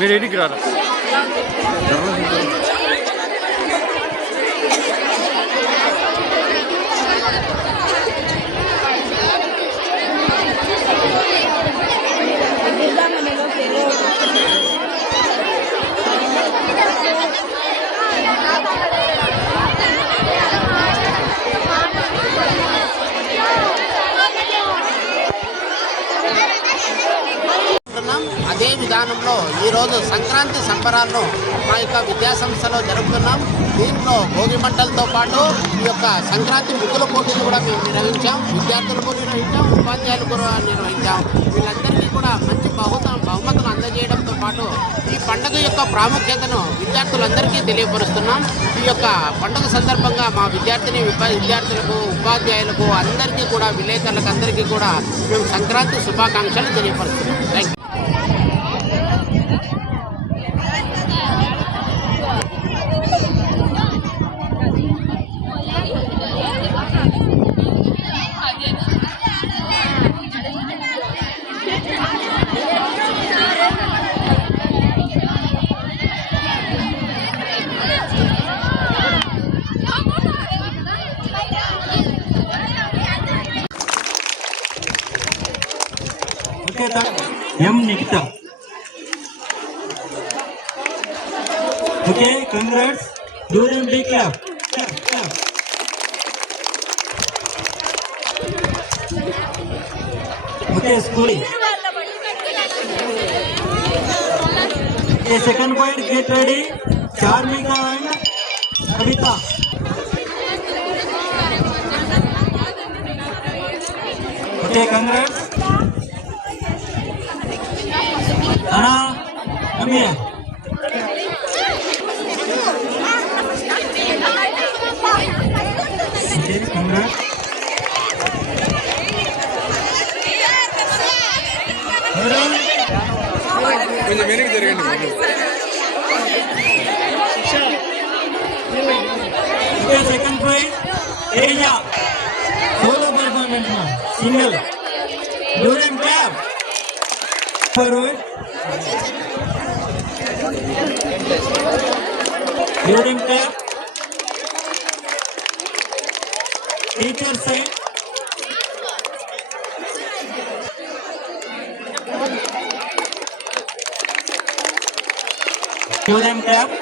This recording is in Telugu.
మీరు ఎన్నికి రారు? అదే విధానంలో ఈరోజు సంక్రాంతి సంబరాలను మా యొక్క విద్యాసంస్థలో జరుపుతున్నాం. దీంట్లో భోగి మంటలతో పాటు ఈ యొక్క సంక్రాంతి ముగ్గుల పోటీలు కూడా మేము నిర్వహించాం. విద్యార్థులకు నిర్వహించాం ఉపాధ్యాయులు కూడా నిర్వహించాం. వీళ్ళందరికీ కూడా మంచి బహుత బహుమతులు అందజేయడంతో పాటు ఈ పండుగ యొక్క ప్రాముఖ్యతను విద్యార్థులందరికీ తెలియపరుస్తున్నాం. ఈ యొక్క పండుగ సందర్భంగా మా విద్యార్థిని విద్యార్థులకు ఉపాధ్యాయులకు అందరికీ కూడా విలేకరులకు అందరికీ కూడా మేము సంక్రాంతి శుభాకాంక్షలు తెలియపరుస్తున్నాం. థ్యాంక్ యూ विक्रेता M Nikita okay congrats do them big clap clap clap okay school okay second point get ready charmika and kavita okay congrats ஆனா தம்பி சரி கம்ரா கொஞ்சம் எனக்கு தெரியும் second point area solo performance single டூரன் clap ફરવે building tab teacher side student tab